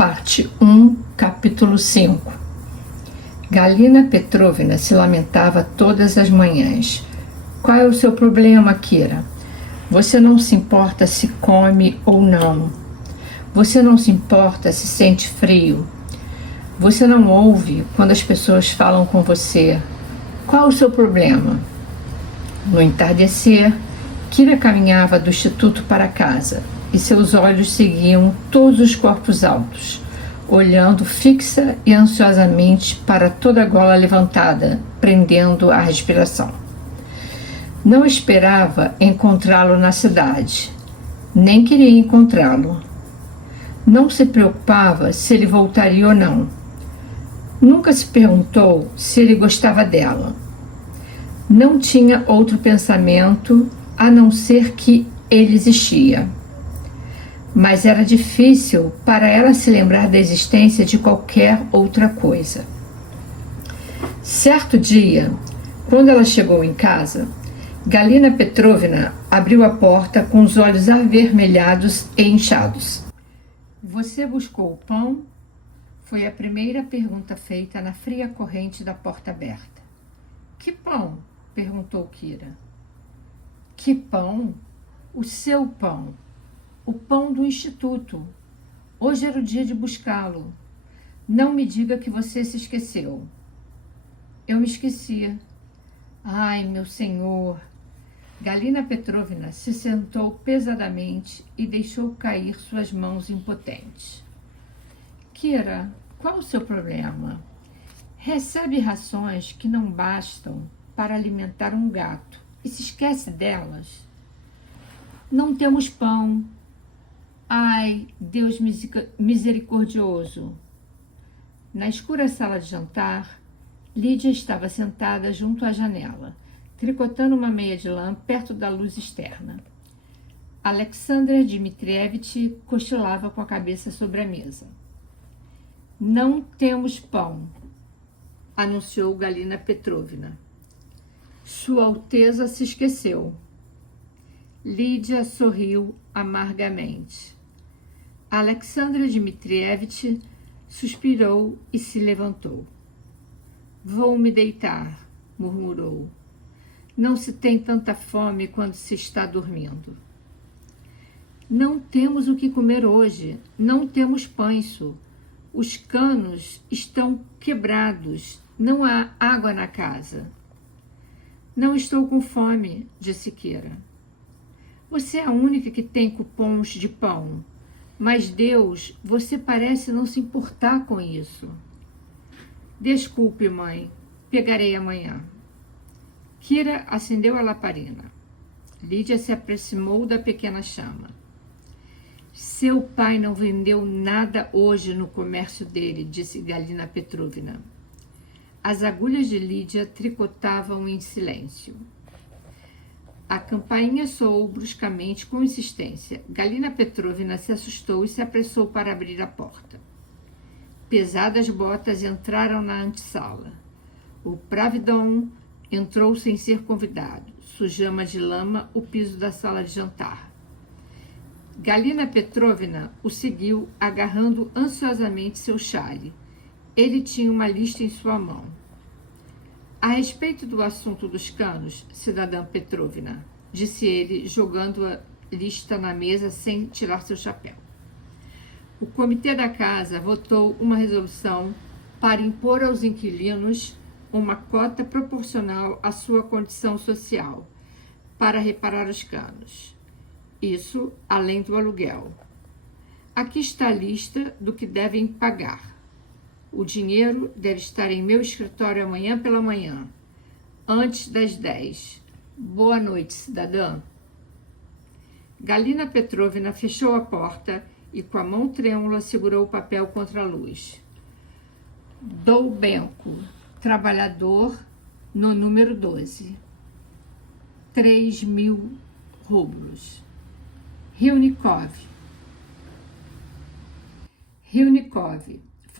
Parte 1, capítulo 5. Galina Petrovna se lamentava todas as manhãs. Qual é o seu problema, Kira? Você não se importa se come ou não. Você não se importa se sente frio. Você não ouve quando as pessoas falam com você. Qual o seu problema? No entardecer, Kira caminhava do instituto para casa e seus olhos seguiam todos os corpos altos, olhando fixa e ansiosamente para toda a gola levantada, prendendo a respiração. Não esperava encontrá-lo na cidade, nem queria encontrá-lo. Não se preocupava se ele voltaria ou não. Nunca se perguntou se ele gostava dela. Não tinha outro pensamento a não ser que ele existia. Mas era difícil para ela se lembrar da existência de qualquer outra coisa. Certo dia, quando ela chegou em casa, Galina Petrovna abriu a porta com os olhos avermelhados e inchados. Você buscou o pão? Foi a primeira pergunta feita na fria corrente da porta aberta. Que pão? Perguntou Kira. Que pão? O seu pão. O pão do instituto. Hoje era o dia de buscá-lo. Não me diga que você se esqueceu. Eu me esquecia. Ai, meu senhor. Galina Petrovna se sentou pesadamente e deixou cair suas mãos impotentes. Kira, qual o seu problema? Recebe rações que não bastam para alimentar um gato e se esquece delas. Não temos pão. Ai, Deus misericordioso! Na escura sala de jantar, Lídia estava sentada junto à janela, tricotando uma meia de lã perto da luz externa. Alexandra Dmitrievich cochilava com a cabeça sobre a mesa. Não temos pão, anunciou Galina Petrovna. Sua Alteza se esqueceu. Lídia sorriu amargamente. Alexandra Dmitrievich suspirou e se levantou. Vou me deitar, murmurou. Não se tem tanta fome quando se está dormindo. Não temos o que comer hoje, não temos pães. Os canos estão quebrados, não há água na casa. Não estou com fome, disse Kira. Você é a única que tem cupons de pão. Mas Deus, você parece não se importar com isso. Desculpe, mãe, pegarei amanhã. Kira acendeu a lamparina. Lídia se aproximou da pequena chama. Seu pai não vendeu nada hoje no comércio dele, disse Galina Petrovna. As agulhas de Lídia tricotavam em silêncio. A campainha soou bruscamente com insistência. Galina Petrovna se assustou e se apressou para abrir a porta. Pesadas botas entraram na antessala. O Pravidon entrou sem ser convidado. Sujama de lama o piso da sala de jantar. Galina Petrovna o seguiu, agarrando ansiosamente seu chale. Ele tinha uma lista em sua mão. A respeito do assunto dos canos, cidadã Petrovna, disse ele, jogando a lista na mesa sem tirar seu chapéu. O comitê da casa votou uma resolução para impor aos inquilinos uma cota proporcional à sua condição social para reparar os canos. Isso além do aluguel. Aqui está a lista do que devem pagar. O dinheiro deve estar em meu escritório amanhã pela manhã, antes das 10. Boa noite, cidadã. Galina Petrovna fechou a porta e com a mão trêmula segurou o papel contra a luz. Doubenko, trabalhador, no número 12. 3.000 rublos. Rilnikov,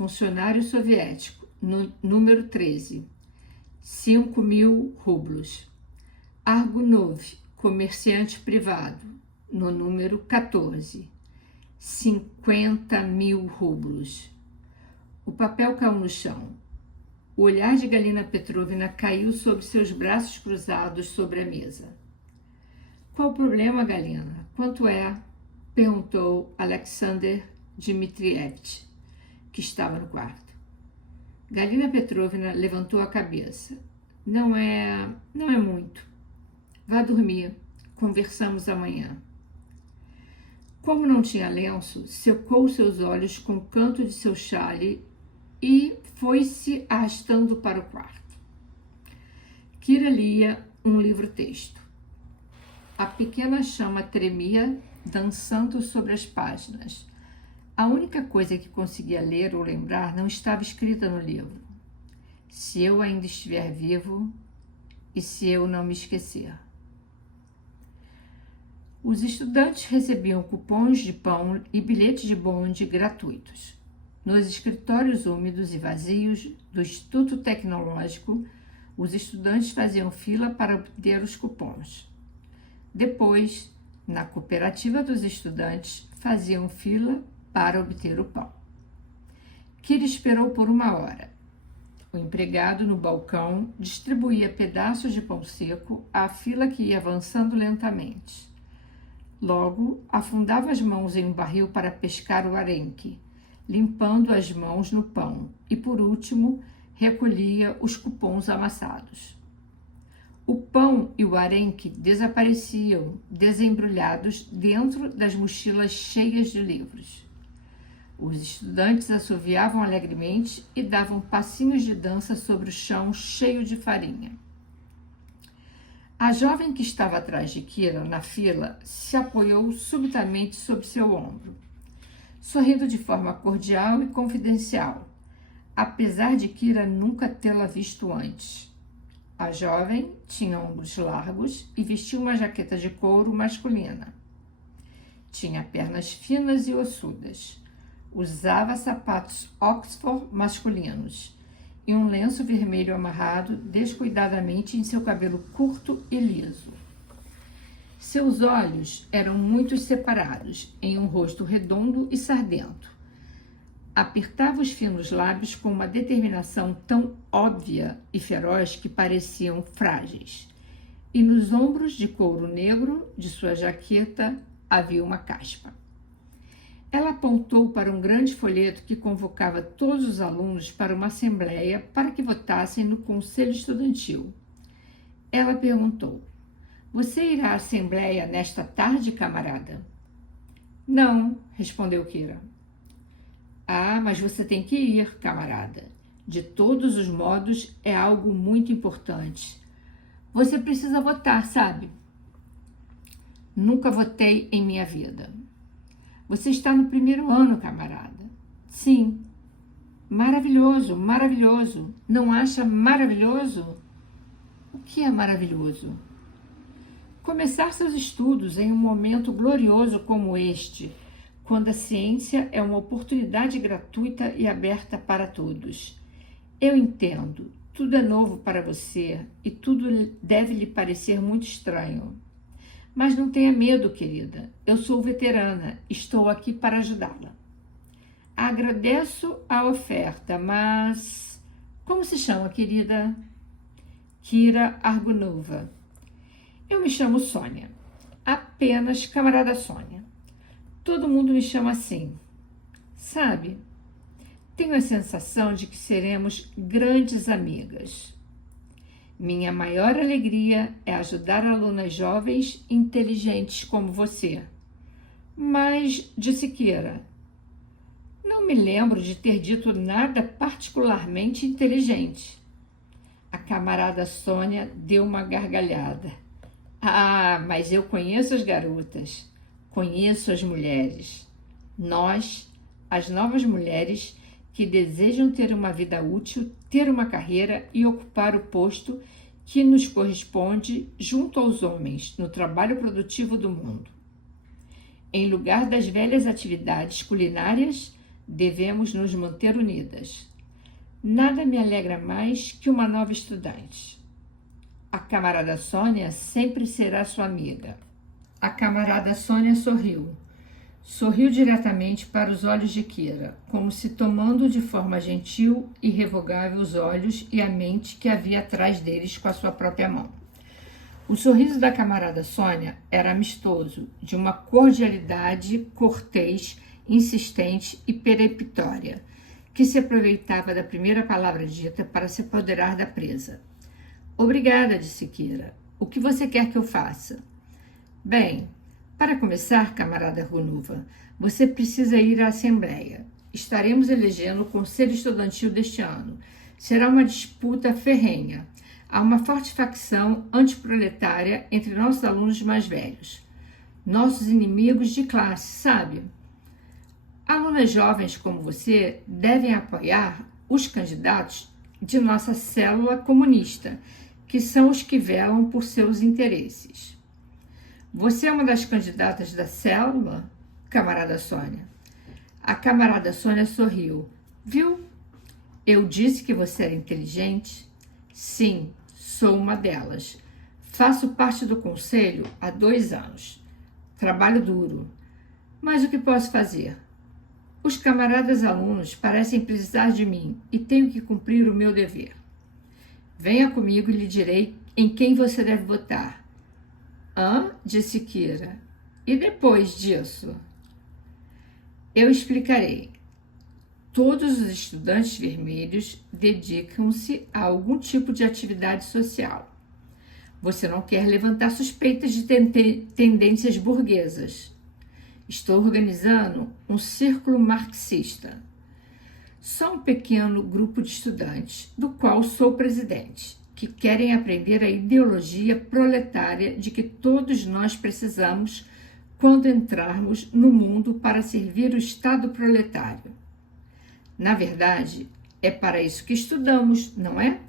funcionário soviético, no número 13, 5.000 rublos. Argunov, comerciante privado, no número 14, 50.000 rublos. O papel caiu no chão. O olhar de Galina Petrovna caiu sobre seus braços cruzados sobre a mesa. Qual o problema, Galina? Quanto é? Perguntou Alexander Dmitrievich, que estava no quarto. Galina Petrovna levantou a cabeça. Não é muito. Vá dormir. Conversamos amanhã. Como não tinha lenço, secou seus olhos com o canto de seu chale e foi-se arrastando para o quarto. Kira lia um livro-texto. A pequena chama tremia, dançando sobre as páginas. A única coisa que conseguia ler ou lembrar não estava escrita no livro. Se eu ainda estiver vivo e se eu não me esquecer. Os estudantes recebiam cupons de pão e bilhetes de bonde gratuitos. Nos escritórios úmidos e vazios do Instituto Tecnológico, os estudantes faziam fila para obter os cupons. Depois, na cooperativa dos estudantes, faziam fila para obter o pão. Kira esperou por 1 hora. O empregado no balcão distribuía pedaços de pão seco à fila que ia avançando lentamente. Logo, afundava as mãos em um barril para pescar o arenque, limpando as mãos no pão e, por último, recolhia os cupons amassados. O pão e o arenque desapareciam, desembrulhados dentro das mochilas cheias de livros. Os estudantes assoviavam alegremente e davam passinhos de dança sobre o chão cheio de farinha. A jovem que estava atrás de Kira, na fila, se apoiou subitamente sobre seu ombro, sorrindo de forma cordial e confidencial, apesar de Kira nunca tê-la visto antes. A jovem tinha ombros largos e vestia uma jaqueta de couro masculina. Tinha pernas finas e ossudas. Usava sapatos Oxford masculinos e um lenço vermelho amarrado descuidadamente em seu cabelo curto e liso. Seus olhos eram muito separados, em um rosto redondo e sardento. Apertava os finos lábios com uma determinação tão óbvia e feroz que pareciam frágeis. E nos ombros de couro negro de sua jaqueta havia uma caspa. Ela apontou para um grande folheto que convocava todos os alunos para uma assembleia para que votassem no conselho estudantil. Ela perguntou: "Você irá à assembleia nesta tarde, camarada?" "Não", respondeu Kira. "Ah, mas você tem que ir, camarada. De todos os modos, é algo muito importante. Você precisa votar, sabe?" "Nunca votei em minha vida." "Você está no 1º ano, camarada." "Sim." "Maravilhoso, maravilhoso. Não acha maravilhoso?" "O que é maravilhoso?" "Começar seus estudos em um momento glorioso como este, quando a ciência é uma oportunidade gratuita e aberta para todos. Eu entendo, tudo é novo para você e tudo deve lhe parecer muito estranho. Mas não tenha medo, querida. Eu sou veterana, estou aqui para ajudá-la." "Agradeço a oferta, mas... Como se chama, querida?" "Kira Argunova." "Eu me chamo Sônia. Apenas camarada Sônia. Todo mundo me chama assim. Sabe, tenho a sensação de que seremos grandes amigas. Minha maior alegria é ajudar alunas jovens e inteligentes como você." "Mas", disse Kira, "não me lembro de ter dito nada particularmente inteligente." A camarada Sônia deu uma gargalhada. "Ah, mas eu conheço as garotas, conheço as mulheres. Nós, as novas mulheres que desejam ter uma vida útil, ter uma carreira e ocupar o posto que nos corresponde junto aos homens no trabalho produtivo do mundo. Em lugar das velhas atividades culinárias, devemos nos manter unidas. Nada me alegra mais que uma nova estudante. A camarada Sônia sempre será sua amiga." A camarada Sônia sorriu. Sorriu diretamente para os olhos de Kira, como se tomando de forma gentil e irrevogável os olhos e a mente que havia atrás deles com a sua própria mão. O sorriso da camarada Sônia era amistoso, de uma cordialidade cortês, insistente e peremptória, que se aproveitava da primeira palavra dita para se apoderar da presa. Obrigada, disse Kira. O que você quer que eu faça? Bem, para começar, camarada Runuva, você precisa ir à Assembleia. Estaremos elegendo o Conselho Estudantil deste ano. Será uma disputa ferrenha. Há uma forte facção antiproletária entre nossos alunos mais velhos. Nossos inimigos de classe, sabe? Alunas jovens como você devem apoiar os candidatos de nossa célula comunista, que são os que velam por seus interesses. Você é uma das candidatas da célula, camarada Sônia? A camarada Sônia sorriu. Viu? Eu disse que você era inteligente? Sim, sou uma delas. Faço parte do conselho há 2 anos. Trabalho duro. Mas o que posso fazer? Os camaradas alunos parecem precisar de mim e tenho que cumprir o meu dever. Venha comigo e lhe direi em quem você deve votar. Disse Kira. E depois disso? Eu explicarei. Todos os estudantes vermelhos dedicam-se a algum tipo de atividade social. Você não quer levantar suspeitas de tendências burguesas. Estou organizando um círculo marxista. Só um pequeno grupo de estudantes, do qual sou presidente, que querem aprender a ideologia proletária de que todos nós precisamos quando entrarmos no mundo para servir o Estado proletário. Na verdade, é para isso que estudamos, não é?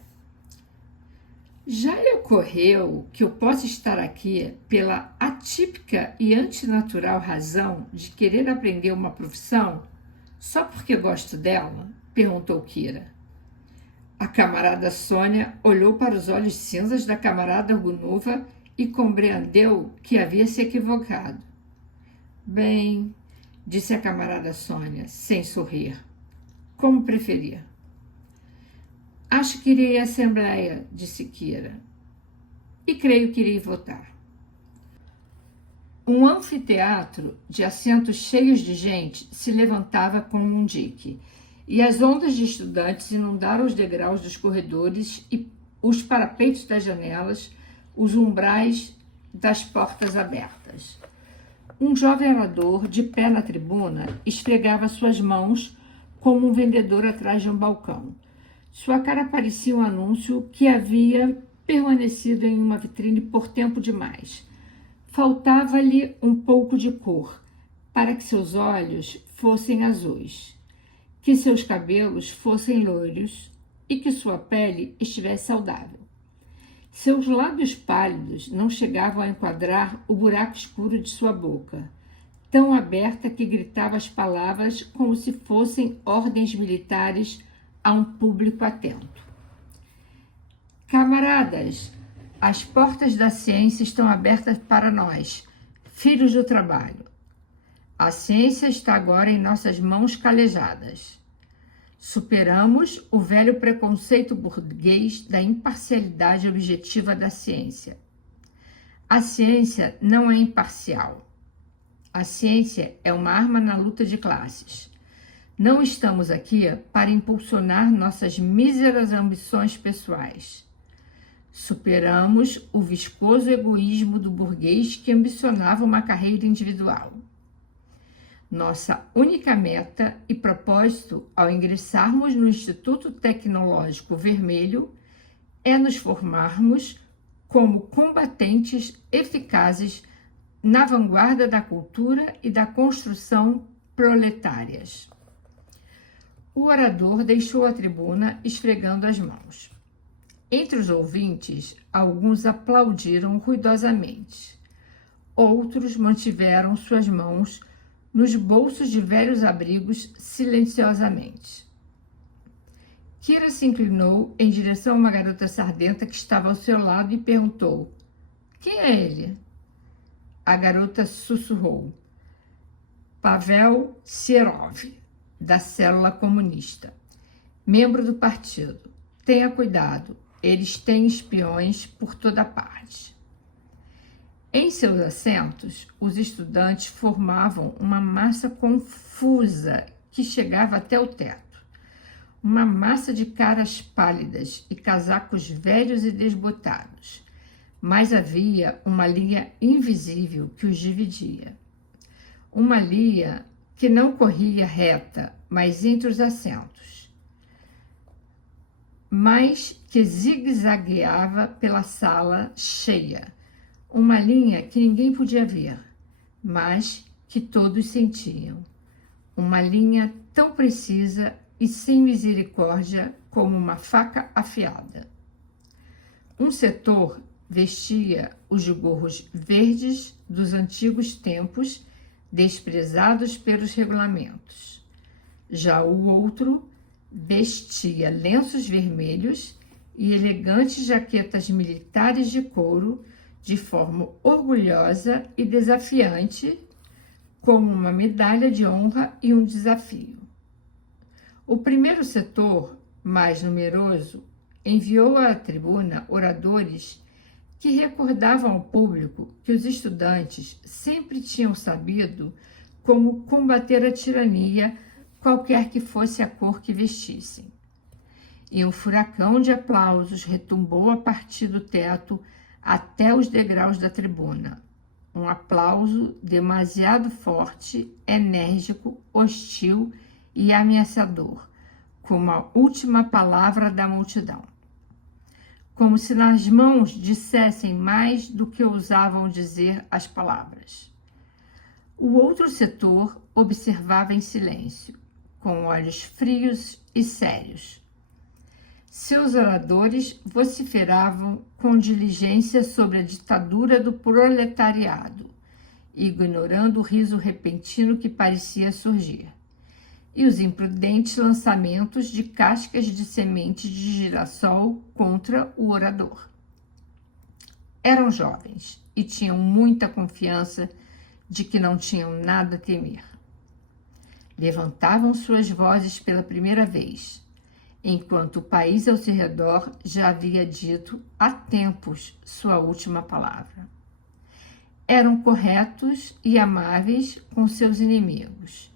Já lhe ocorreu que eu possa estar aqui pela atípica e antinatural razão de querer aprender uma profissão só porque gosto dela? Perguntou Kira. A camarada Sônia olhou para os olhos cinzas da camarada Runuva e compreendeu que havia se equivocado. Bem, disse a camarada Sônia, sem sorrir. Como preferir. Acho que irei à Assembleia, disse Kira. E creio que irei votar. Um anfiteatro de assentos cheios de gente se levantava como um dique, e as ondas de estudantes inundaram os degraus dos corredores e os parapeitos das janelas, os umbrais das portas abertas. Um jovem orador, de pé na tribuna, esfregava suas mãos como um vendedor atrás de um balcão. Sua cara parecia um anúncio que havia permanecido em uma vitrine por tempo demais. Faltava-lhe um pouco de cor, para que seus olhos fossem azuis, que seus cabelos fossem loiros e que sua pele estivesse saudável. Seus lábios pálidos não chegavam a enquadrar o buraco escuro de sua boca, tão aberta que gritava as palavras como se fossem ordens militares a um público atento. Camaradas, as portas da ciência estão abertas para nós, filhos do trabalho. A ciência está agora em nossas mãos calejadas. Superamos o velho preconceito burguês da imparcialidade objetiva da ciência. A ciência não é imparcial. A ciência é uma arma na luta de classes. Não estamos aqui para impulsionar nossas míseras ambições pessoais. Superamos o viscoso egoísmo do burguês que ambicionava uma carreira individual. Nossa única meta e propósito ao ingressarmos no Instituto Tecnológico Vermelho é nos formarmos como combatentes eficazes na vanguarda da cultura e da construção proletárias. O orador deixou a tribuna esfregando as mãos. Entre os ouvintes, alguns aplaudiram ruidosamente. Outros mantiveram suas mãos nos bolsos de velhos abrigos silenciosamente. Kira se inclinou em direção a uma garota sardenta que estava ao seu lado e perguntou: "Quem é ele?" A garota sussurrou: Pavel Serov, da célula comunista, membro do partido. Tenha cuidado, eles têm espiões por toda parte. Em seus assentos, os estudantes formavam uma massa confusa que chegava até o teto. Uma massa de caras pálidas e casacos velhos e desbotados. Mas havia uma linha invisível que os dividia. Uma linha que não corria reta, mas entre os assentos, mas que zigue-zagueava pela sala cheia. Uma linha que ninguém podia ver, mas que todos sentiam. Uma linha tão precisa e sem misericórdia como uma faca afiada. Um setor vestia os gorros verdes dos antigos tempos, desprezados pelos regulamentos. Já o outro vestia lenços vermelhos e elegantes jaquetas militares de couro, de forma orgulhosa e desafiante, como uma medalha de honra e um desafio. O primeiro setor, mais numeroso, enviou à tribuna oradores que recordavam ao público que os estudantes sempre tinham sabido como combater a tirania, qualquer que fosse a cor que vestissem. E um furacão de aplausos retumbou a partir do teto até os degraus da tribuna. Um aplauso demasiado forte, enérgico, hostil e ameaçador, como a última palavra da multidão. Como se nas mãos dissessem mais do que ousavam dizer as palavras. O outro setor observava em silêncio, com olhos frios e sérios. Seus oradores vociferavam com diligência sobre a ditadura do proletariado, ignorando o riso repentino que parecia surgir, e os imprudentes lançamentos de cascas de sementes de girassol contra o orador. Eram jovens e tinham muita confiança de que não tinham nada a temer. Levantavam suas vozes pela primeira vez, enquanto o país ao seu redor já havia dito há tempos sua última palavra. Eram corretos e amáveis com seus inimigos,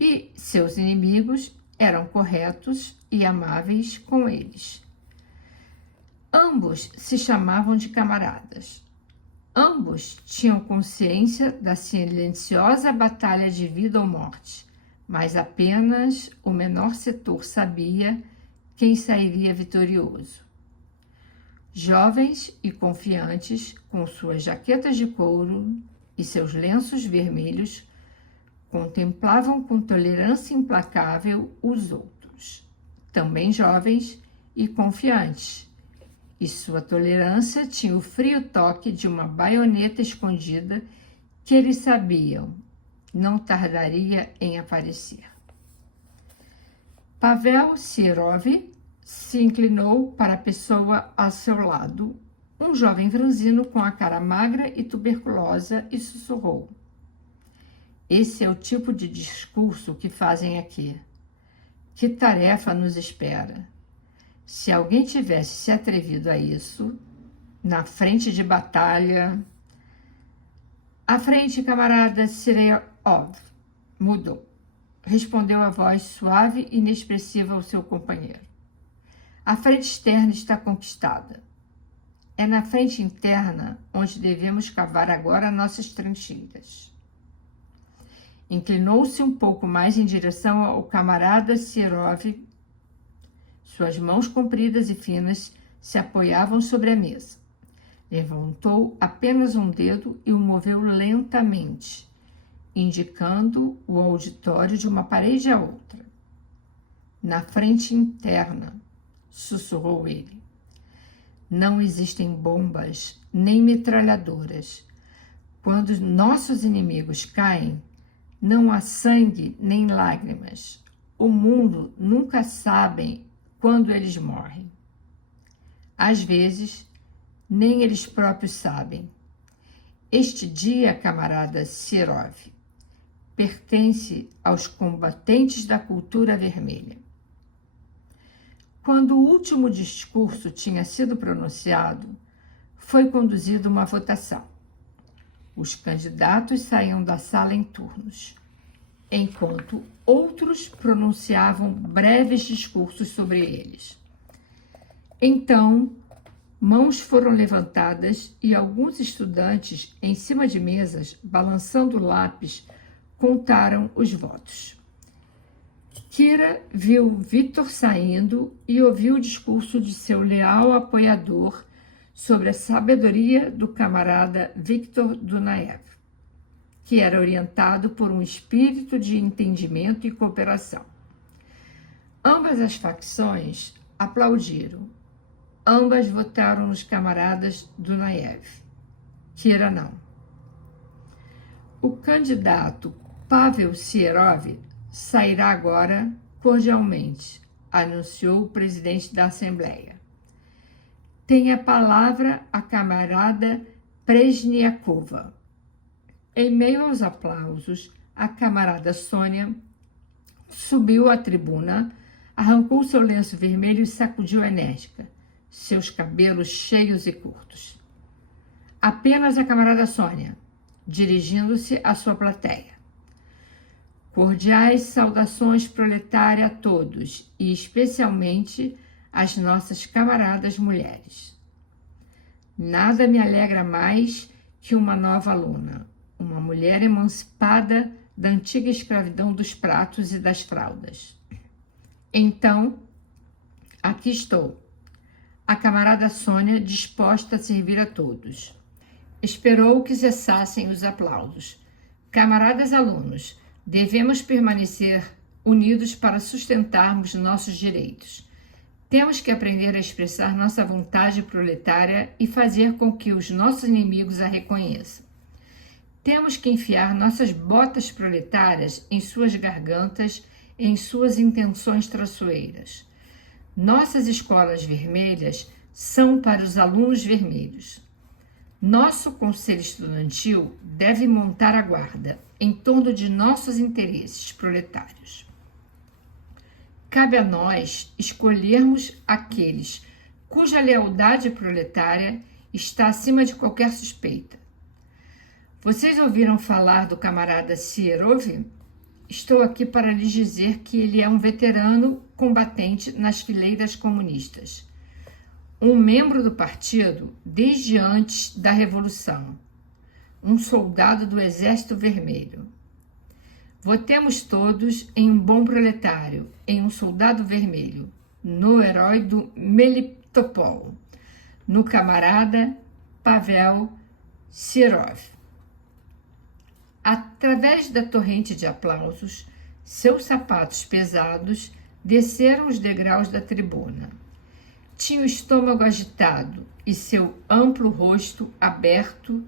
e seus inimigos eram corretos e amáveis com eles. Ambos se chamavam de camaradas. Ambos tinham consciência da silenciosa batalha de vida ou morte, mas apenas o menor setor sabia quem sairia vitorioso. Jovens e confiantes, com suas jaquetas de couro e seus lenços vermelhos, contemplavam com tolerância implacável os outros, também jovens e confiantes, e sua tolerância tinha o frio toque de uma baioneta escondida que eles sabiam não tardaria em aparecer. Pavel Serov se inclinou para a pessoa ao seu lado, um jovem franzino com a cara magra e tuberculosa, e sussurrou: "Esse é o tipo de discurso que fazem aqui. Que tarefa nos espera? Se alguém tivesse se atrevido a isso, na frente de batalha..." "À frente, camarada Serov." "Mudou", respondeu a voz suave e inexpressiva ao seu companheiro. "A frente externa está conquistada. É na frente interna onde devemos cavar agora nossas trincheiras." Inclinou-se um pouco mais em direção ao camarada Serov. Suas mãos compridas e finas se apoiavam sobre a mesa. Levantou apenas um dedo e o moveu lentamente, indicando o auditório de uma parede à outra. "Na frente interna", sussurrou ele. "Não existem bombas nem metralhadoras. Quando nossos inimigos caem, não há sangue nem lágrimas. O mundo nunca sabe quando eles morrem. Às vezes, nem eles próprios sabem. Este dia, camarada Serov, pertence aos combatentes da cultura vermelha. Quando o último discurso tinha sido pronunciado, foi conduzida uma votação. Os candidatos saíam da sala em turnos, enquanto outros pronunciavam breves discursos sobre eles. Então, mãos foram levantadas e alguns estudantes, em cima de mesas, balançando o lápis, contaram os votos. Kira viu Victor saindo e ouviu o discurso de seu leal apoiador sobre a sabedoria do camarada Victor Dunaev, que era orientado por um espírito de entendimento e cooperação. Ambas as facções aplaudiram. Ambas votaram nos camaradas Dunaev. Kira não. O candidato Pavel Sierov sairá agora cordialmente, anunciou o presidente da Assembleia. Tem a palavra a camarada Presniakova. Em meio aos aplausos, a camarada Sônia subiu à tribuna, arrancou seu lenço vermelho e sacudiu enérgica, seus cabelos cheios e curtos. Apenas a camarada Sônia, dirigindo-se à sua plateia. Cordiais saudações proletária a todos, e especialmente às nossas camaradas mulheres. Nada me alegra mais que uma nova aluna, uma mulher emancipada da antiga escravidão dos pratos e das fraldas. Então, aqui estou, a camarada Sônia disposta a servir a todos. Esperou que cessassem os aplausos. Camaradas alunos, devemos permanecer unidos para sustentarmos nossos direitos. Temos que aprender a expressar nossa vontade proletária e fazer com que os nossos inimigos a reconheçam. Temos que enfiar nossas botas proletárias em suas gargantas, em suas intenções traiçoeiras. Nossas escolas vermelhas são para os alunos vermelhos. Nosso conselho estudantil deve montar a guarda em torno de nossos interesses proletários. Cabe a nós escolhermos aqueles cuja lealdade proletária está acima de qualquer suspeita. Vocês ouviram falar do camarada Sierov? Estou aqui para lhes dizer que ele é um veterano combatente nas fileiras comunistas. Um membro do partido desde antes da Revolução. Um soldado do Exército Vermelho. Votemos todos em um bom proletário, em um soldado vermelho, no herói do Melitopol, no camarada Pavel Sierov. Através da torrente de aplausos, seus sapatos pesados desceram os degraus da tribuna. Tinha o estômago agitado e seu amplo rosto aberto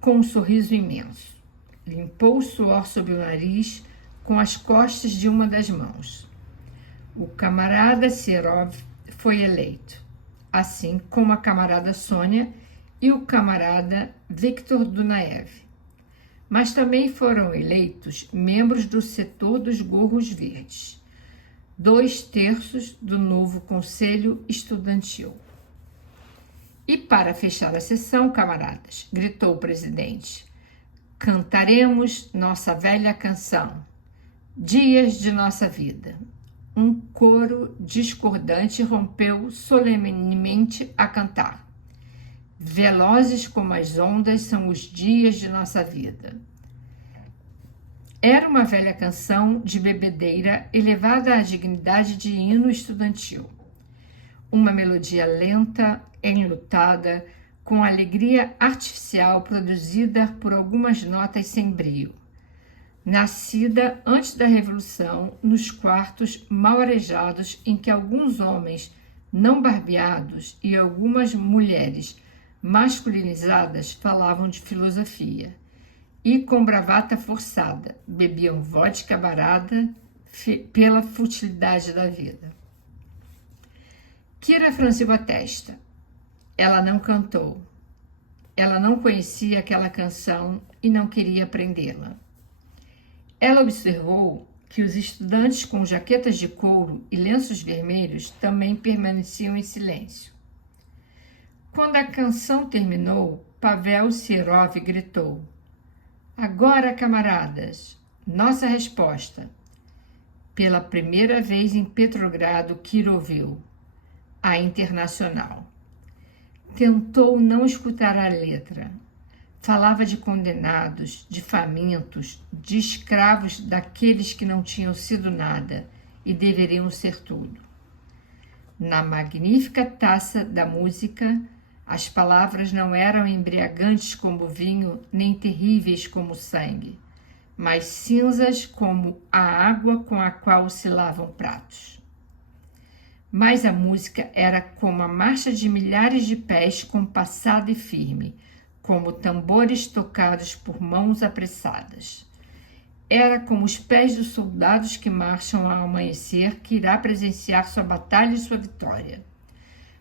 com um sorriso imenso. Limpou o suor sob o nariz com as costas de uma das mãos. O camarada Sierov foi eleito, assim como a camarada Sônia e o camarada Victor Dunaev. Mas também foram eleitos membros do setor dos gorros verdes, 2/3 do novo Conselho Estudantil. E para fechar a sessão, camaradas, gritou o presidente, cantaremos nossa velha canção, Dias de Nossa Vida. Um coro discordante rompeu solenemente a cantar. Velozes como as ondas são os dias de nossa vida. Era uma velha canção de bebedeira elevada à dignidade de hino estudantil. Uma melodia lenta, enlutada, com alegria artificial produzida por algumas notas sem brio. Nascida antes da Revolução, nos quartos mal arejados em que alguns homens não barbeados e algumas mulheres masculinizadas falavam de filosofia e, com bravata forçada, bebiam vodka barata pela futilidade da vida. Kira franziu a testa. Ela não cantou. Ela não conhecia aquela canção e não queria aprendê-la. Ela observou que os estudantes com jaquetas de couro e lenços vermelhos também permaneciam em silêncio. Quando a canção terminou, Pavel Serov gritou: "Agora, camaradas, nossa resposta." Pela primeira vez em Petrogrado, Kira ouviu a Internacional. Tentou não escutar a letra. Falava de condenados, de famintos, de escravos daqueles que não tinham sido nada e deveriam ser tudo. Na magnífica taça da música, as palavras não eram embriagantes como o vinho, nem terríveis como o sangue, mas cinzas como a água com a qual se lavam pratos. Mas a música era como a marcha de milhares de pés compassada e firme, como tambores tocados por mãos apressadas. Era como os pés dos soldados que marcham ao amanhecer, que irá presenciar sua batalha e sua vitória.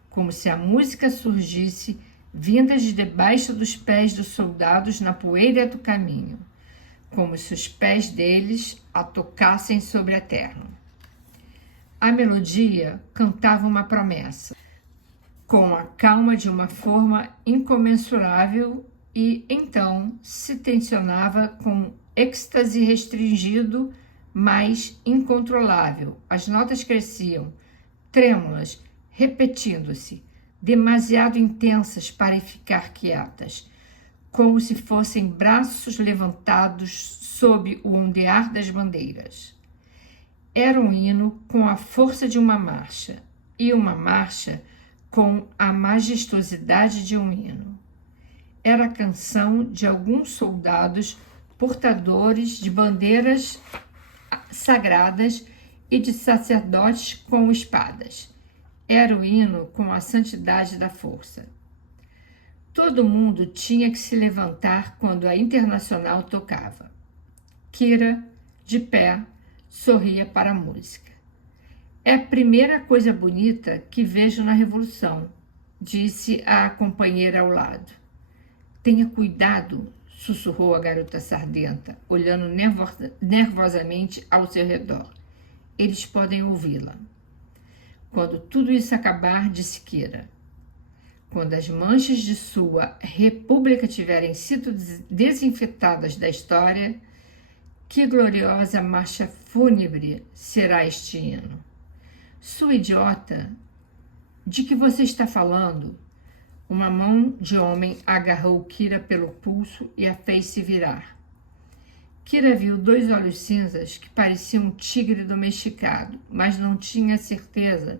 Como se a música surgisse vinda de debaixo dos pés dos soldados na poeira do caminho, como se os pés deles a tocassem sobre a terra. A melodia cantava uma promessa, com a calma de uma forma incomensurável, e então se tensionava com êxtase restringido, mas incontrolável. As notas cresciam, trêmulas, repetindo-se, demasiado intensas para ficar quietas, como se fossem braços levantados sob o ondear das bandeiras. Era um hino com a força de uma marcha, e uma marcha com a majestosidade de um hino. Era a canção de alguns soldados portadores de bandeiras sagradas e de sacerdotes com espadas. Era o hino com a santidade da força. Todo mundo tinha que se levantar quando a Internacional tocava. Kira, de pé, sorria para a música. "É a primeira coisa bonita que vejo na Revolução", disse a companheira ao lado. "Tenha cuidado", sussurrou a garota sardenta, olhando nervosamente ao seu redor. "Eles podem ouvi-la." "Quando tudo isso acabar", disse Kira, "quando as manchas de sua república tiverem sido desinfetadas da história, que gloriosa marcha fúnebre será este hino." "Sua idiota, de que você está falando?" Uma mão de homem agarrou Kira pelo pulso e a fez se virar. Kira viu 2 olhos cinzas que pareciam um tigre domesticado, mas não tinha certeza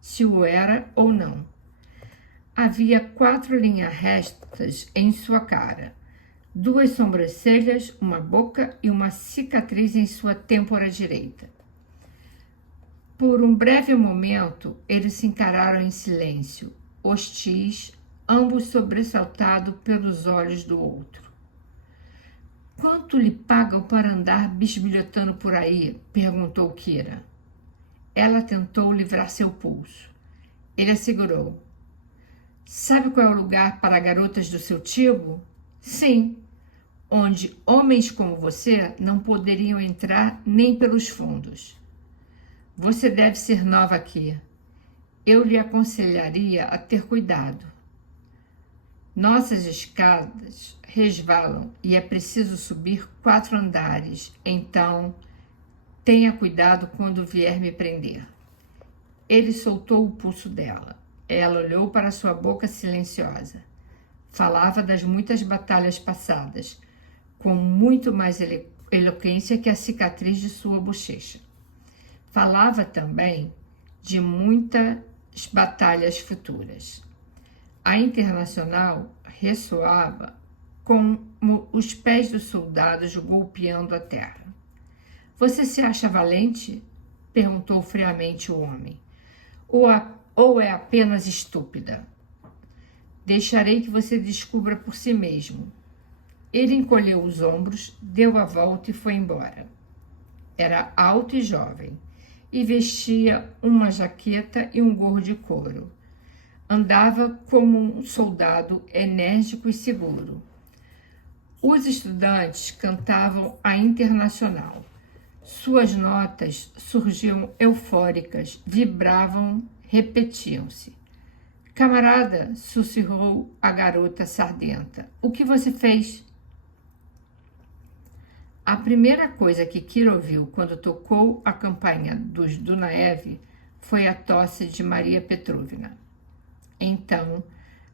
se o era ou não. Havia 4 linhas retas em sua cara, 2 sobrancelhas, uma boca e uma cicatriz em sua têmpora direita. Por um breve momento, eles se encararam em silêncio, hostis, ambos sobressaltados pelos olhos do outro. "Quanto lhe pagam para andar bisbilhotando por aí?" perguntou Kira. Ela tentou livrar seu pulso. Ele a segurou. "Sabe qual é o lugar para garotas do seu tipo?" "Sim, onde homens como você não poderiam entrar nem pelos fundos." "Você deve ser nova aqui. Eu lhe aconselharia a ter cuidado. Nossas escadas resvalam e é preciso subir 4 andares, então tenha cuidado quando vier me prender." Ele soltou o pulso dela. Ela olhou para sua boca silenciosa. Falava das muitas batalhas passadas, com muito mais eloquência que a cicatriz de sua bochecha. Falava também de muitas batalhas futuras. A Internacional ressoava como os pés dos soldados golpeando a terra. "Você se acha valente?" perguntou friamente o homem. Ou é apenas estúpida?" "Deixarei que você descubra por si mesmo." Ele encolheu os ombros, deu a volta e foi embora. Era alto e jovem, e vestia uma jaqueta e um gorro de couro. Andava como um soldado enérgico e seguro. Os estudantes cantavam a Internacional. Suas notas surgiam eufóricas, vibravam, repetiam-se. Camarada, sussurrou a garota sardenta, o que você fez? A primeira coisa que Kira ouviu quando tocou a campainha dos Dunaev foi a tosse de Maria Petrovna. Então,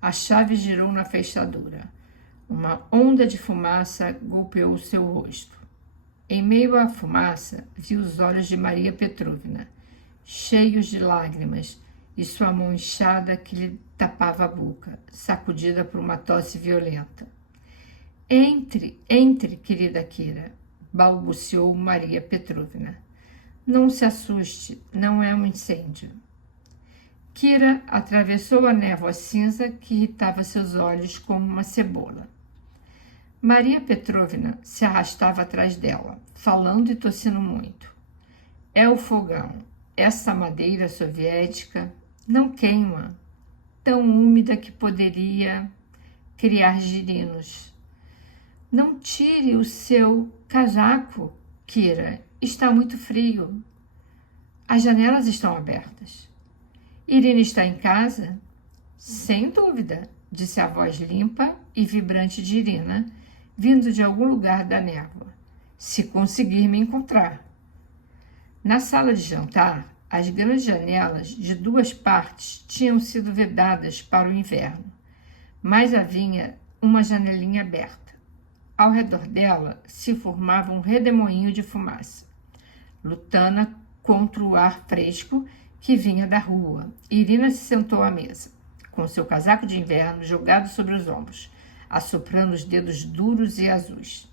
a chave girou na fechadura. Uma onda de fumaça golpeou seu rosto. Em meio à fumaça, viu os olhos de Maria Petrovna, cheios de lágrimas, e sua mão inchada que lhe tapava a boca, sacudida por uma tosse violenta. Entre, querida Kira, balbuciou Maria Petrovna. Não se assuste, não é um incêndio. Kira atravessou a névoa cinza que irritava seus olhos como uma cebola. Maria Petrovna se arrastava atrás dela, falando e tossindo muito. É o fogão. Essa madeira soviética não queima, tão úmida que poderia criar girinos. Não tire o seu casaco, Kira. Está muito frio. As janelas estão abertas. Irina está em casa? Sem dúvida, disse a voz limpa e vibrante de Irina, vindo de algum lugar da névoa. Se conseguir me encontrar. Na sala de jantar, as grandes janelas de duas partes tinham sido vedadas para o inverno, mas havia uma janelinha aberta. Ao redor dela se formava um redemoinho de fumaça, lutando contra o ar fresco que vinha da rua. Irina se sentou à mesa, com seu casaco de inverno jogado sobre os ombros, assoprando os dedos duros e azuis.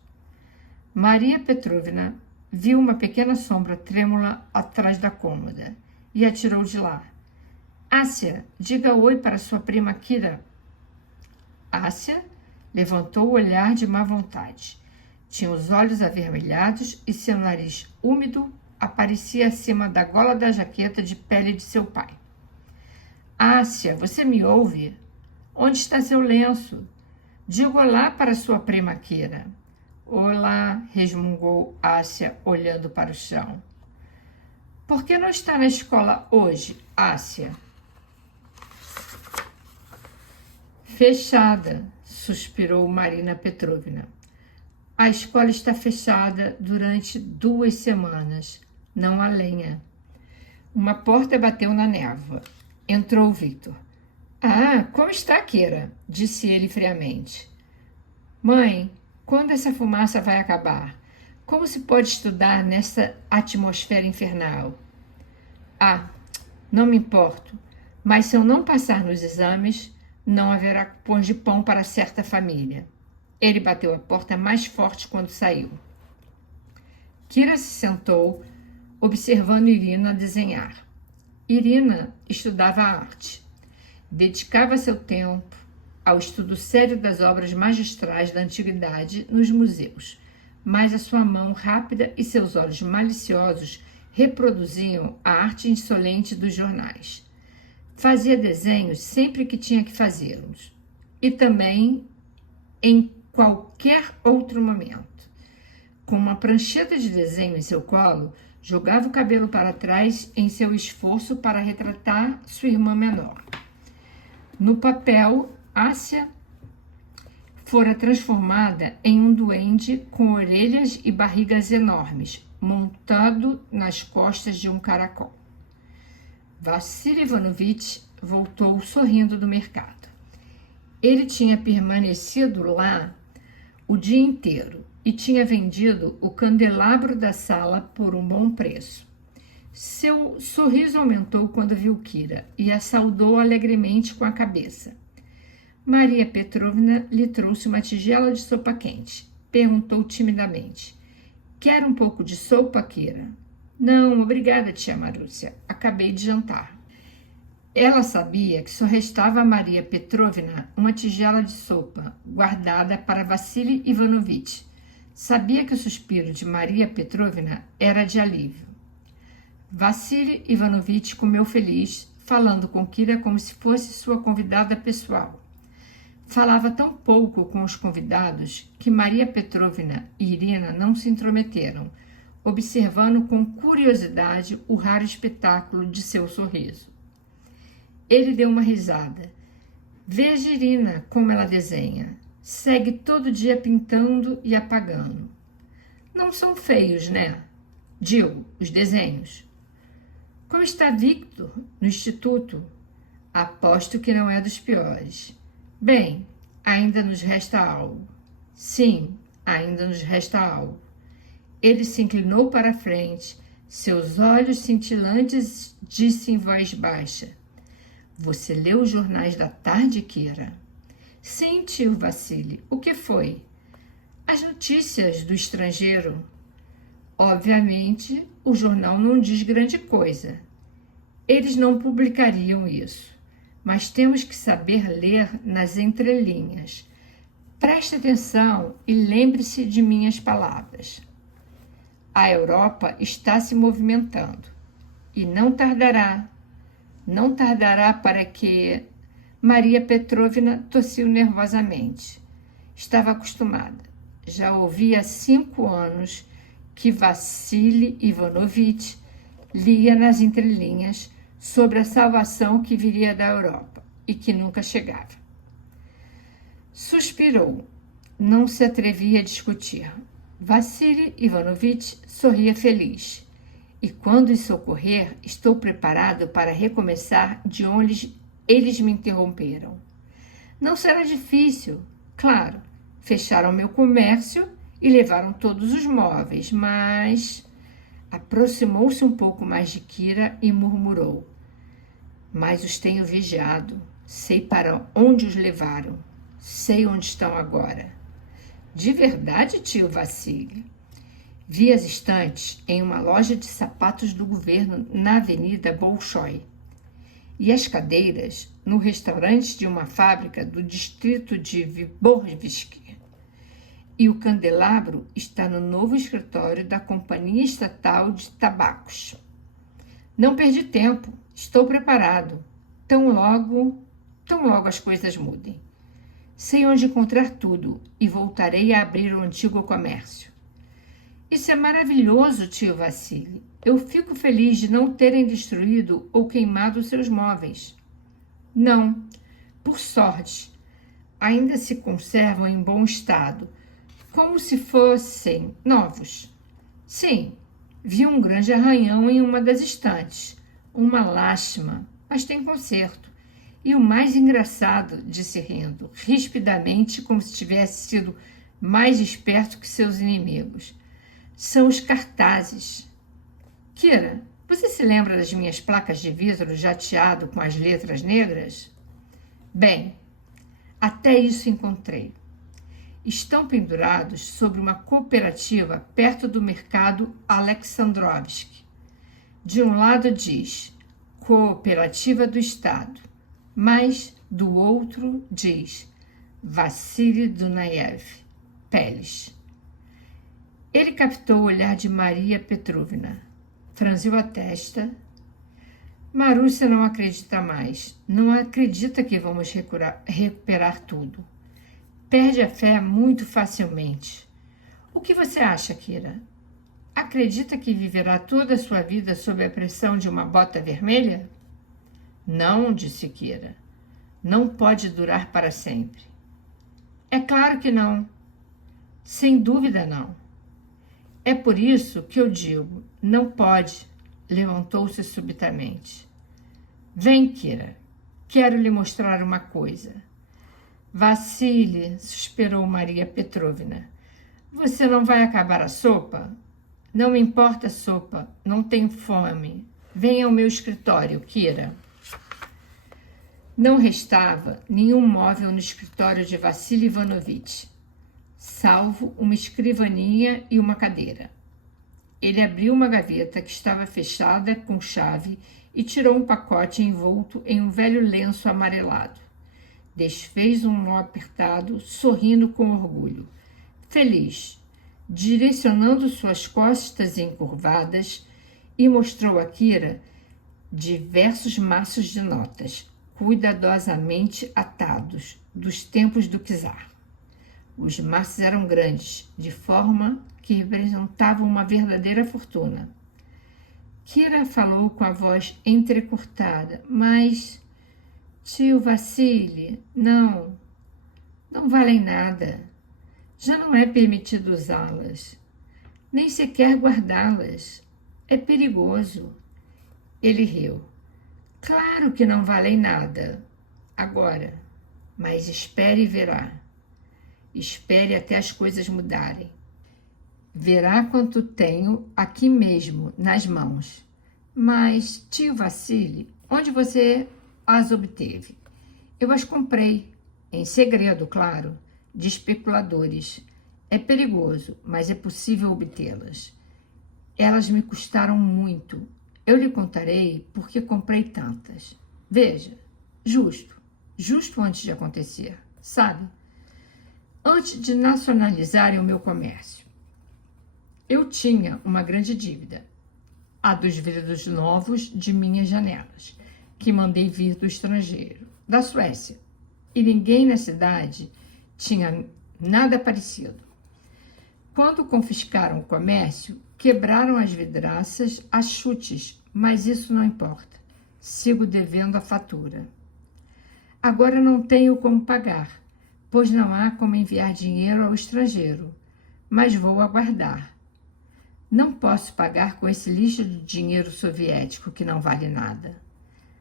Maria Petrovna viu uma pequena sombra trêmula atrás da cômoda e a tirou de lá. Ásia, diga oi para sua prima Kira. Ásia levantou o olhar de má vontade. Tinha os olhos avermelhados e seu nariz úmido aparecia acima da gola da jaqueta de pele de seu pai. Ásia, você me ouve? Onde está seu lenço? Diga olá para sua prima Kira. Olá, resmungou Ásia, olhando para o chão. Por que não está na escola hoje, Ásia? Fechada, suspirou Marina Petrovna. A escola está fechada durante 2 semanas. Não há lenha. Uma porta bateu na névoa. Entrou Victor. Ah, como está, Kira? Disse ele friamente. Mãe, quando essa fumaça vai acabar? Como se pode estudar nessa atmosfera infernal? Ah, não me importo, mas se eu não passar nos exames, não haverá cupons de pão para certa família. Ele bateu a porta mais forte quando saiu. Kira se sentou, observando Irina desenhar. Irina estudava arte. Dedicava seu tempo ao estudo sério das obras magistrais da antiguidade nos museus, mas a sua mão rápida e seus olhos maliciosos reproduziam a arte insolente dos jornais. Fazia desenhos sempre que tinha que fazê-los, e também em qualquer outro momento. Com uma prancheta de desenho em seu colo, jogava o cabelo para trás em seu esforço para retratar sua irmã menor. No papel, Ásia fora transformada em um duende com orelhas e barrigas enormes, montado nas costas de um caracol. Vassily Ivanovich voltou sorrindo do mercado. Ele tinha permanecido lá o dia inteiro e tinha vendido o candelabro da sala por um bom preço. Seu sorriso aumentou quando viu Kira e a saudou alegremente com a cabeça. Maria Petrovna lhe trouxe uma tigela de sopa quente. Perguntou timidamente. Quer um pouco de sopa, Kira? Não, obrigada, tia Marúcia. Acabei de jantar. Ela sabia que só restava a Maria Petrovna uma tigela de sopa, guardada para Vassily Ivanovich. Sabia que o suspiro de Maria Petrovna era de alívio. Vassily Ivanovich comeu feliz, falando com Kira como se fosse sua convidada pessoal. Falava tão pouco com os convidados que Maria Petrovna e Irina não se intrometeram, observando com curiosidade o raro espetáculo de seu sorriso. Ele deu uma risada. Veja, Irina, como ela desenha. Segue todo dia pintando e apagando. Não são feios, né? Digo, os desenhos. Como está Victor no instituto? Aposto que não é dos piores. Bem, ainda nos resta algo. Sim, ainda nos resta algo. Ele se inclinou para a frente, seus olhos cintilantes disse em voz baixa. Você leu os jornais da tarde, Kira? Sim, tio Vassili. O que foi? As notícias do estrangeiro. Obviamente, o jornal não diz grande coisa. Eles não publicariam isso, mas temos que saber ler nas entrelinhas. Preste atenção e lembre-se de minhas palavras. A Europa está se movimentando e não tardará para que... Maria Petrovna tossiu nervosamente. Estava acostumada. Já ouvia há 5 anos que Vassili Ivanovitch lia nas entrelinhas sobre a salvação que viria da Europa e que nunca chegava. Suspirou. Não se atrevia a discutir. Vassili Ivanovitch sorria feliz. E quando isso ocorrer, estou preparado para recomeçar de onde eles me interromperam. Não será difícil, claro. Fecharam meu comércio e levaram todos os móveis, mas... Aproximou-se um pouco mais de Kira e murmurou. Mas os tenho vigiado. Sei para onde os levaram. Sei onde estão agora. De verdade, tio Vassili? Vi as estantes em uma loja de sapatos do governo na Avenida Bolshoi. E as cadeiras no restaurante de uma fábrica do distrito de Vyborgsky. E o candelabro está no novo escritório da Companhia Estatal de Tabacos. Não perdi tempo, estou preparado. Tão logo as coisas mudem. Sei onde encontrar tudo e voltarei a abrir o antigo comércio. Isso é maravilhoso, tio Vassili. Eu fico feliz de não terem destruído ou queimado seus móveis. Não, por sorte, ainda se conservam em bom estado, como se fossem novos. Sim, vi um grande arranhão em uma das estantes. Uma lástima, mas tem conserto. E o mais engraçado, disse rindo, rispidamente, como se tivesse sido mais esperto que seus inimigos, são os cartazes. Kira, você se lembra das minhas placas de vidro jateado com as letras negras? Bem, até isso encontrei. Estão pendurados sobre uma cooperativa perto do mercado Alexandrovski. De um lado diz Cooperativa do Estado, mas do outro diz Vassili Dunaev, Peles. Ele captou o olhar de Maria Petrovna, franziu a testa. Marúcia não acredita mais, não acredita que vamos recuperar tudo. Perde a fé muito facilmente. O que você acha, Kira? Acredita que viverá toda a sua vida sob a pressão de uma bota vermelha? Não, disse Kira. Não pode durar para sempre. É claro que não. Sem dúvida não. É por isso que eu digo, não pode. Levantou-se subitamente. Vem, Kira. Quero lhe mostrar uma coisa. Vassili, suspirou Maria Petrovna. Você não vai acabar a sopa? Não me importa a sopa, não tenho fome. Venha ao meu escritório, Kira. Não restava nenhum móvel no escritório de Vassili Ivanovitch, salvo uma escrivaninha e uma cadeira. Ele abriu uma gaveta que estava fechada com chave e tirou um pacote envolto em um velho lenço amarelado. Desfez um nó apertado, sorrindo com orgulho. Feliz, direcionando suas costas encurvadas, e mostrou a Kira diversos maços de notas, cuidadosamente atados, dos tempos do czar. Os maços eram grandes, de forma que representavam uma verdadeira fortuna. Kira falou com a voz entrecortada, mas, tio Vassili, não valem nada. Já não é permitido usá-las, nem sequer guardá-las. É perigoso. Ele riu. Claro que não valem nada. Agora, mas espere e verá. Espere até as coisas mudarem. Verá quanto tenho aqui mesmo, nas mãos. Mas, tio Vassili, onde você as obteve? Eu as comprei, em segredo, claro, de especuladores. É perigoso, mas é possível obtê-las. Elas me custaram muito. Eu lhe contarei por que comprei tantas. Veja, justo antes de acontecer, sabe? Antes de nacionalizarem o meu comércio. Eu tinha uma grande dívida, a dos vidros novos de minhas janelas, que mandei vir do estrangeiro, da Suécia, e ninguém na cidade tinha nada parecido. Quando confiscaram o comércio, quebraram as vidraças a chutes, mas isso não importa. Sigo devendo a fatura. Agora não tenho como pagar, pois não há como enviar dinheiro ao estrangeiro, mas vou aguardar. Não posso pagar com esse lixo de dinheiro soviético que não vale nada.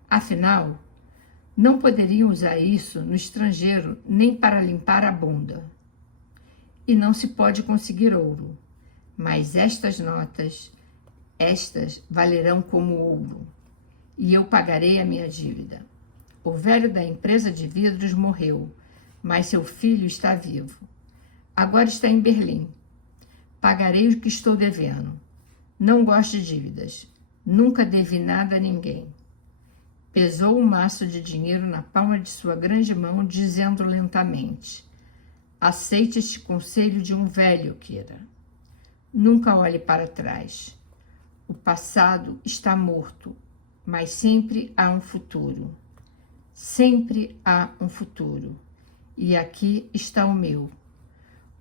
Afinal, não poderiam usar isso no estrangeiro nem para limpar a bunda. E não se pode conseguir ouro. Mas estas notas, estas valerão como ouro. E eu pagarei a minha dívida. O velho da empresa de vidros morreu, mas seu filho está vivo. Agora está em Berlim. Pagarei o que estou devendo. Não gosto de dívidas. Nunca devi nada a ninguém. Pesou um maço de dinheiro na palma de sua grande mão, dizendo lentamente: aceite este conselho de um velho, Kira. Nunca olhe para trás. O passado está morto, mas sempre há um futuro. Sempre há um futuro. E aqui está o meu.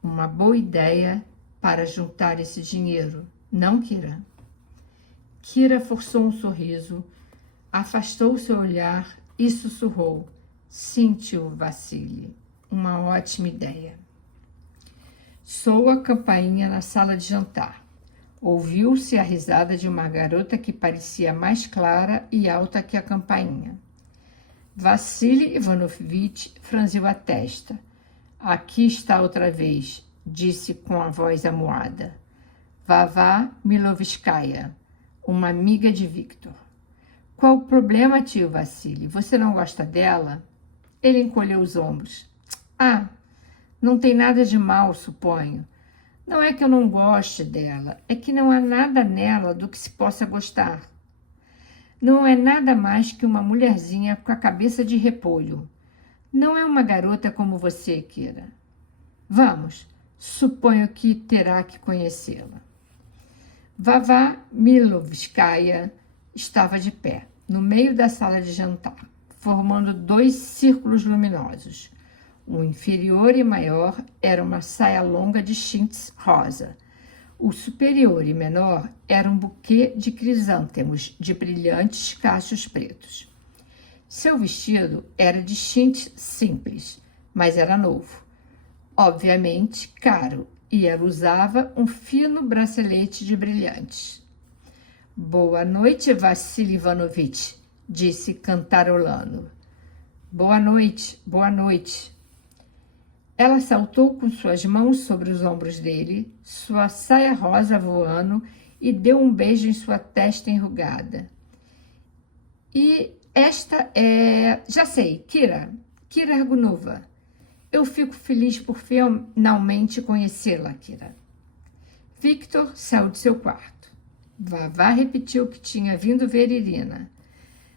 Uma boa ideia para juntar esse dinheiro, não, Kira? Kira forçou um sorriso, afastou seu olhar e sussurrou: sim, tio Vassili, uma ótima ideia. Soou a campainha na sala de jantar. Ouviu-se a risada de uma garota que parecia mais clara e alta que a campainha. Vassili Ivanovitch franziu a testa. Aqui está outra vez, disse com a voz amuada. Vavá Milovskaya, uma amiga de Victor. Qual o problema, tio Vassili? Você não gosta dela? Ele encolheu os ombros. Ah, não tem nada de mal, suponho. Não é que eu não goste dela, é que não há nada nela do que se possa gostar. Não é nada mais que uma mulherzinha com a cabeça de repolho. Não é uma garota como você, Kira. Vamos, suponho que terá que conhecê-la. Vavá Milovskaya estava de pé, no meio da sala de jantar, formando dois círculos luminosos. O inferior e maior era uma saia longa de chintz rosa. O superior e menor era um buquê de crisântemos de brilhantes cachos pretos. Seu vestido era de chintz simples, mas era novo. Obviamente caro, e ela usava um fino bracelete de brilhantes. Boa noite, Vassili Ivanovitch, disse cantarolando. Boa noite, boa noite. Ela saltou com suas mãos sobre os ombros dele, sua saia rosa voando, e deu um beijo em sua testa enrugada. E esta é... já sei, Kira Argunova. Eu fico feliz por finalmente conhecê-la, Kira. Victor saiu de seu quarto. Vavá repetiu que tinha vindo ver Irina,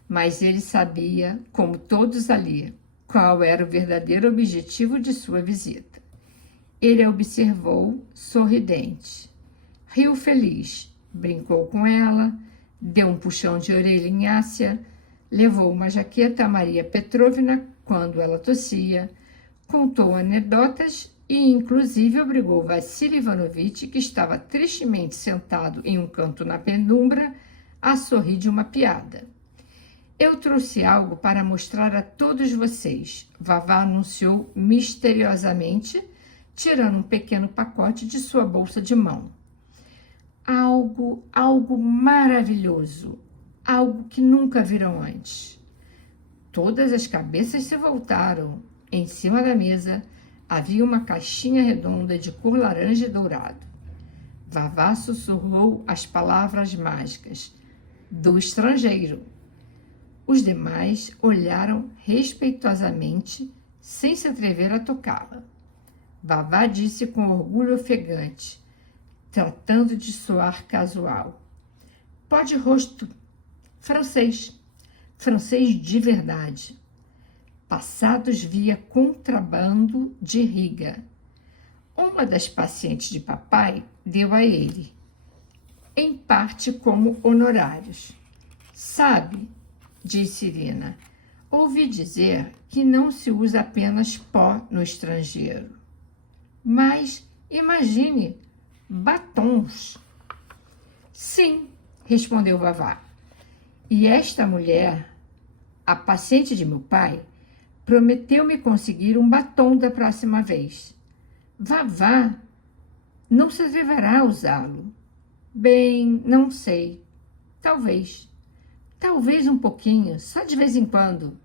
mas ele sabia, como todos ali, qual era o verdadeiro objetivo de sua visita. Ele a observou sorridente. Riu feliz, brincou com ela, deu um puxão de orelha em Ásia, levou uma jaqueta a Maria Petrovna quando ela tossia, contou anedotas e inclusive obrigou Vassili Ivanovitch, que estava tristemente sentado em um canto na penumbra, a sorrir de uma piada. Eu trouxe algo para mostrar a todos vocês, Vavá anunciou misteriosamente, tirando um pequeno pacote de sua bolsa de mão. Algo maravilhoso, algo que nunca viram antes. Todas as cabeças se voltaram. Em cima da mesa havia uma caixinha redonda de cor laranja e dourado. Vavá sussurrou as palavras mágicas do estrangeiro. Os demais olharam respeitosamente, sem se atrever a tocá-la. Vavá disse com orgulho ofegante, tratando de soar casual. Pó de rosto, francês de verdade. Passados via contrabando de Riga. Uma das pacientes de papai deu a ele, em parte como honorários. Sabe, disse Irina, ouvi dizer que não se usa apenas pó no estrangeiro. Mas, imagine, batons. Sim, respondeu Vavá. E esta mulher, a paciente de meu pai, prometeu-me conseguir um batom da próxima vez. Vavá não se atreverá a usá-lo. Bem, não sei. Talvez. Talvez um pouquinho, só de vez em quando.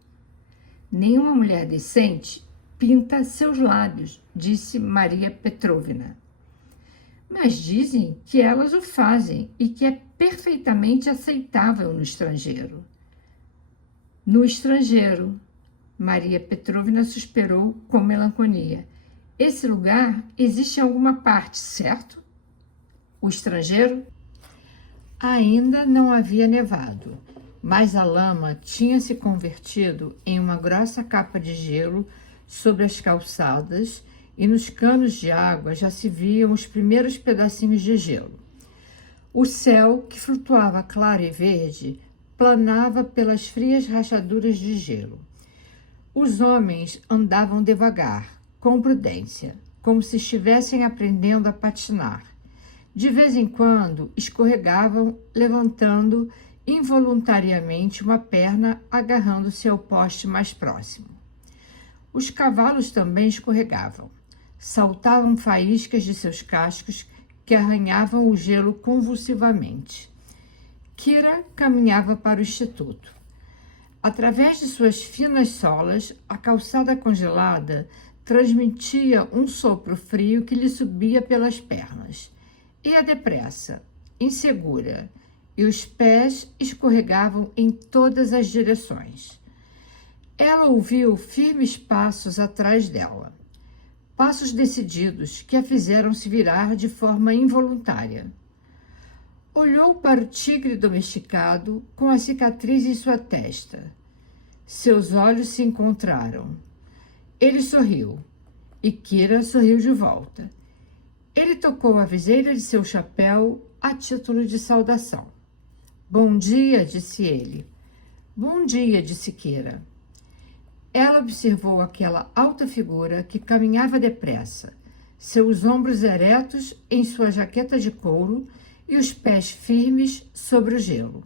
Nenhuma mulher decente pinta seus lábios, disse Maria Petrovna. Mas dizem que elas o fazem e que é perfeitamente aceitável no estrangeiro. No estrangeiro, Maria Petrovna suspirou com melancolia. Esse lugar existe em alguma parte, certo? O estrangeiro? Ainda não havia nevado, mas a lama tinha se convertido em uma grossa capa de gelo sobre as calçadas e nos canos de água já se viam os primeiros pedacinhos de gelo. O céu, que flutuava claro e verde, planava pelas frias rachaduras de gelo. Os homens andavam devagar, com prudência, como se estivessem aprendendo a patinar. De vez em quando, escorregavam, levantando involuntariamente uma perna, agarrando-se ao poste mais próximo. Os cavalos também escorregavam. Saltavam faíscas de seus cascos que arranhavam o gelo convulsivamente. Kira caminhava para o instituto. Através de suas finas solas, a calçada congelada transmitia um sopro frio que lhe subia pelas pernas. Ia depressa, insegura, e os pés escorregavam em todas as direções. Ela ouviu firmes passos atrás dela. Passos decididos que a fizeram se virar de forma involuntária. Olhou para o tigre domesticado com a cicatriz em sua testa. Seus olhos se encontraram. Ele sorriu e Kira sorriu de volta. Ele tocou a viseira de seu chapéu a título de saudação. Bom dia, disse ele. Bom dia, disse Kira. Ela observou aquela alta figura que caminhava depressa, seus ombros eretos em sua jaqueta de couro e os pés firmes sobre o gelo.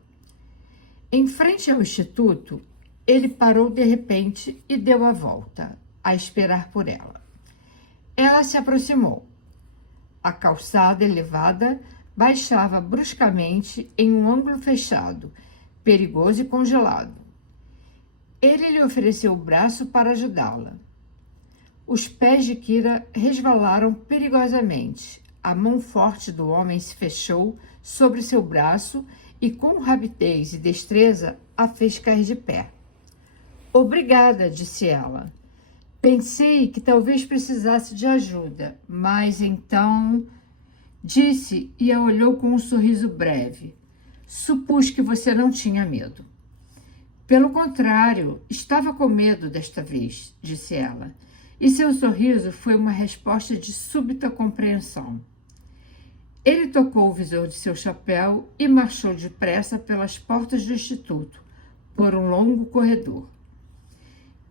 Em frente ao instituto, ele parou de repente e deu a volta, a esperar por ela. Ela se aproximou. A calçada elevada baixava bruscamente em um ângulo fechado, perigoso e congelado. Ele lhe ofereceu o braço para ajudá-la. Os pés de Kira resvalaram perigosamente. A mão forte do homem se fechou sobre seu braço e, com rapidez e destreza, a fez cair de pé. Obrigada, disse ela. Pensei que talvez precisasse de ajuda, mas então... Disse e a olhou com um sorriso breve. Supus que você não tinha medo. Pelo contrário, estava com medo desta vez, disse ela, e seu sorriso foi uma resposta de súbita compreensão. Ele tocou o visor de seu chapéu e marchou depressa pelas portas do instituto, por um longo corredor.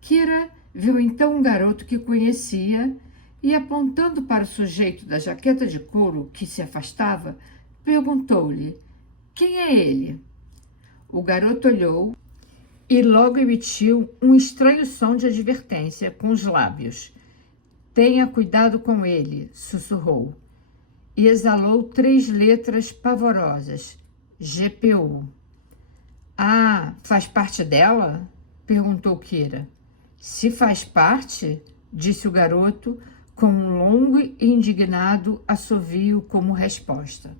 Kira viu então um garoto que conhecia e, apontando para o sujeito da jaqueta de couro que se afastava, perguntou-lhe: quem é ele? O garoto olhou e logo emitiu um estranho som de advertência com os lábios. Tenha cuidado com ele, sussurrou, e exalou 3 letras pavorosas: GPU. Ah, faz parte dela? Perguntou Kira. Se faz parte, disse o garoto com um longo e indignado assovio como resposta.